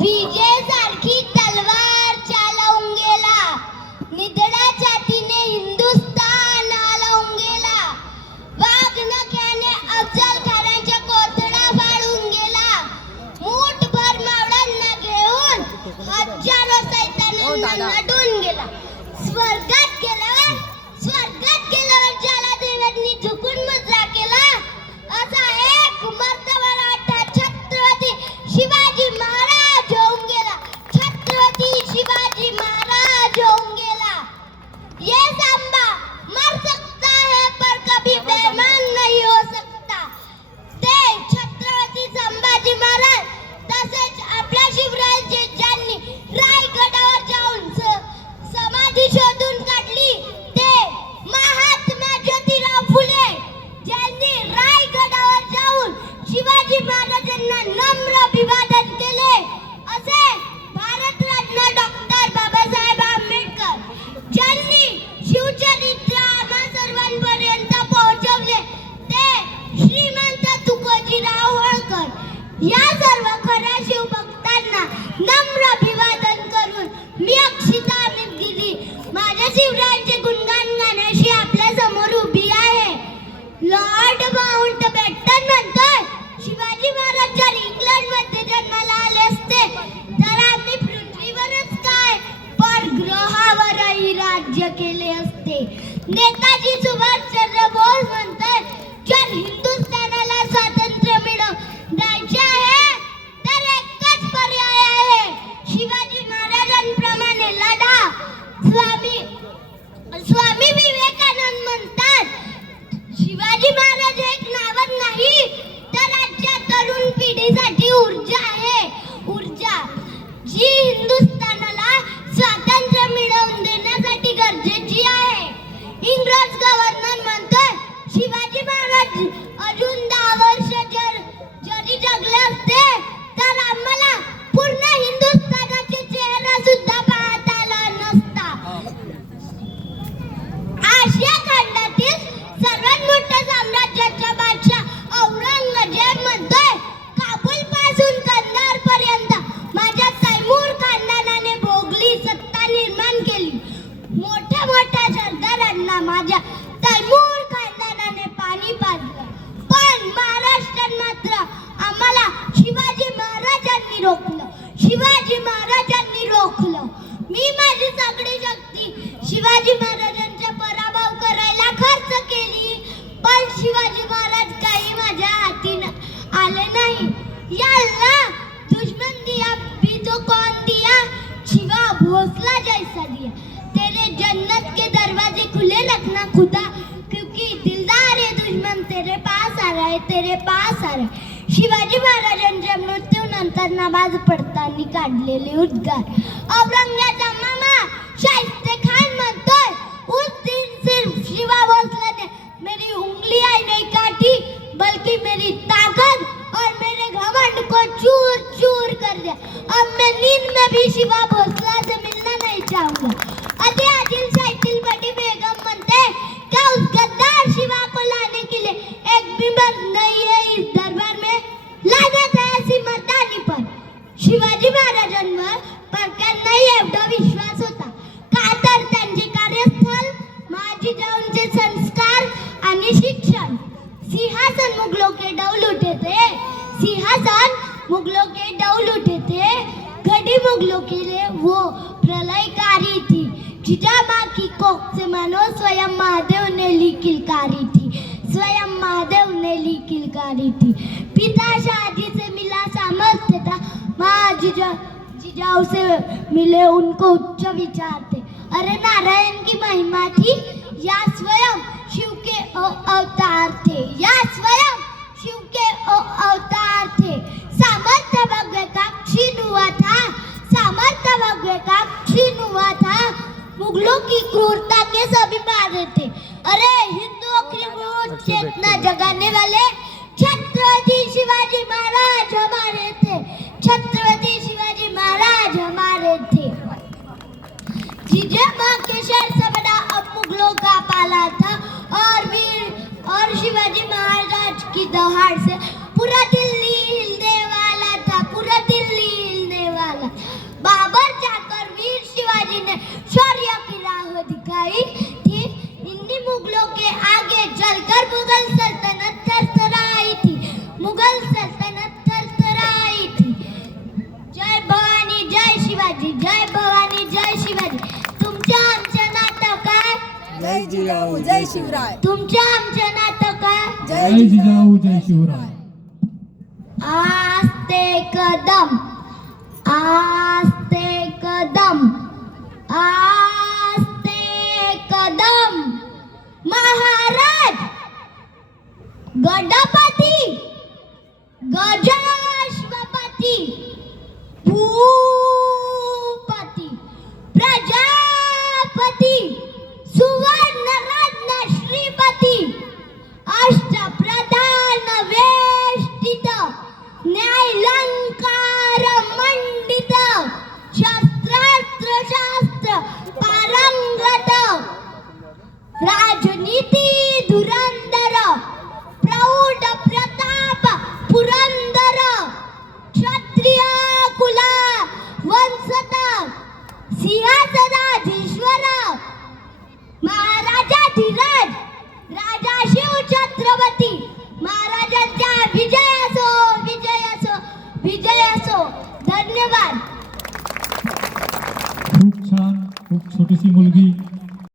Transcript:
विजयसारखी तलवार चालवून गेला, निधड्या छातीने हिंदुस्थान हलवून गेला, वाघ नख्याने अफजल खानाच्या कोथळा फाडून गेला, मूठभर मावळ्यांना घेऊन हजारो सैतानांना नडून गेला. स्वर्गात गेल्यावर ज्याला देवांनी झुकून मुजरा केला असा एक मर्तमराठा छत्रपती शिवाजी महाराज होऊन गेला. छत्रपती शिवाजी महाराज होऊन गेला. ये सांबा मर सकता है पर कभी बेईमान नहीं हो सकता. ते छत्रपती संभाजी महाराज तसेच आपल्या शिवरायांचे ज्यांनी रायगडावर जाऊन समाधी शोधून काढली, ते महात्मा ज्योतिराव फुले ज्यांनी रायगडावर जाऊन शिवाजी महाराजांना नम्र अभिवादन केले, असे भारतरत्न डॉक्टर बाबासाहेब आंबेडकर ज्यांनी शिवचरित्र आम्हा सर्वांपर्यंत पोहोचवले, ते श्रीमंत तुकोजीराव होळकर या सर्व खऱ्या शिवभक्तांना नम्र अभिवादन करून मी अक्षिता गिरी माझ्या शिवरायांचे गुणगान गाण्याशी आपल्या समोर उभी आहे. लॉर्ड माउंटबॅटन म्हणतोय, शिवाजी महाराज जर इंग्लंडमध्ये जन्माला आले असते तर आम्ही पृथ्वीवरच काय पर ग्रहावरही राज्य केले असते. नेताजी सुभाषचंद्र बोस म्हणतोय, जर हिंदुस्थानाला स्वातंत्र्य द्यायचे आहे तर एकच पर्याय आहे, शिवाजी महाराजांप्रमाणे लढा. स्वामी विवेकानंद म्हणतात, शिवाजी महाराज एक नावच नाही तर आजच्या तरुण पिढीसाठी ऊर्जा आहे. ऊर्जा जी हिंदुस्थानाला स्वातंत्र्य मिळवून देण्यासाठी गरजेची आहे. इंग्रज गव्हर्नर म्हणतोय, शिवाजी महाराज अजून 10 वर्ष जरी जगले असते तर आम्हाला पूर्ण हिंदुस्थानाचे चेहरा सुद्धा पाहता आला नसता. आशिया खंडातील सर्वात मोठ्या साम्राज्याचा बादशाह औरंगजेब म्हणतोय, काबूल पासून कंधार पर्यंत माझ्या तैमूर खानदानाने भोगली सत्ता निर्माण केली. मोठ्या मोठ्या सरदारांना माझ्या तैमूर खानदानाने पाणी पाजलं, पण महाराष्ट्रात मात्र आम्हाला शिवाजी महाराजांनी रोखलं. शिवाजी महाराजांनी रोखलं. मी माझी सगळी शक्ती शिवाजी महाराजांचा पराभव करायला खर्च केली, पण शिवाजी महाराज काही माझ्या हाती आले नाही. या अल्लाह दुश्मन दिया भी तो कौन दिया, शिवा भोसला जैसा दिया. तेरे जन्नत के दरवाजे खुले रखना खुदा, क्योंकि दिलदार है दुश्मन तेरे पास आ रहा है, तेरे पास आ रहा है. शिवाजी महाराजांच्या मृत्यूनंतर नमाज पडताना काढलेले उद्गार. औरंगजेबाचा मामा शाहिस्ते खान म्हणतोय, उस दिन सिर्फ शिवा भोसले ने मेरी उंगलियां नहीं काटी बल्कि मेरी ताकत और मेरे घमंड को चूर चूर कर दिया. अब मैं नींद में भी शिवा भोसला से मिलना नहीं चाहूंगा. अति आदिल साइकिल बड़ी बेगम म्हणते, क्या उस गद्दार शिवा को लाने के लिए एक भी मर्द नहीं है इस दरबार में. लानत है ऐसी मर्दानी पर. शिवाजी महाराजांवर परक्यांनाही एवढा विश्वास होता का तर त्यांचे कार्यस्थल, महाजिजाऊंचे संस्कार आणि शिक्षण. सिंहासन मुगलों के डौल उठे थे, सिंहासन मुगलों के डौल उठे थे, घड़ी मुगलों के लिए वो प्रलयकारी थी. जिजामा की कोख से मानो स्वयं महादेव ने ली किलकारी थी, स्वयं महादेव ने ली किलकारी थी. पिता शाहजी से मिला सामर्थ्य था, माँ जिजाऊ से मिले उनको उच्च विचार थे. अरे नारायण की महिमा थी, या स्वयं शिव के अवतार थे, या स्वयं शिव के अवतार थे. सामर्थ्य भव्य का क्षीण हुआ था, सामर्थ्य भव्य का क्षीण हुआ था. मुगलों की क्रूरता के सभी बारे थे. अरे हिंदुओं की मूल चेतना जगाने वाले छत्रपति शिवाजी महाराज हमारे थे, छत्रपति शिवाजी महाराज हमारे थे. जिजामा के शहर से बड़ा अब मुगलों का पाला था और शिवाजी महाराज की दहाड़ से पूरा दिल्ली हिलने वाला था, पूरा दिल्ली हिलने वाला. जिजाऊ जय शिवराय. तुमच्या आमच्या नातं काय? जय जिजाऊ जय शिवराय. आस्ते कदम आस्ते कदम आस्ते कदम. महाराज गणपती गजाश्वपती भूपती प्रजापती सुवर्णरत्न श्रीपती अष्टप्रधान वेष्टित न्यायलंकार मंडित शस्त्रास्त्र शास्त्र पारंगत राजनीती धुरंधर प्रौढ प्रताप पुरंदर क्षत्रिय कुला वंशत सिंहासनाधीश्वर महाराजाधिराज राजा शिव छत्रपती महाराजांचा विजय असो विजय असो विजय असो. धन्यवाद. खूप छान. खूप छोटीशी मुलगी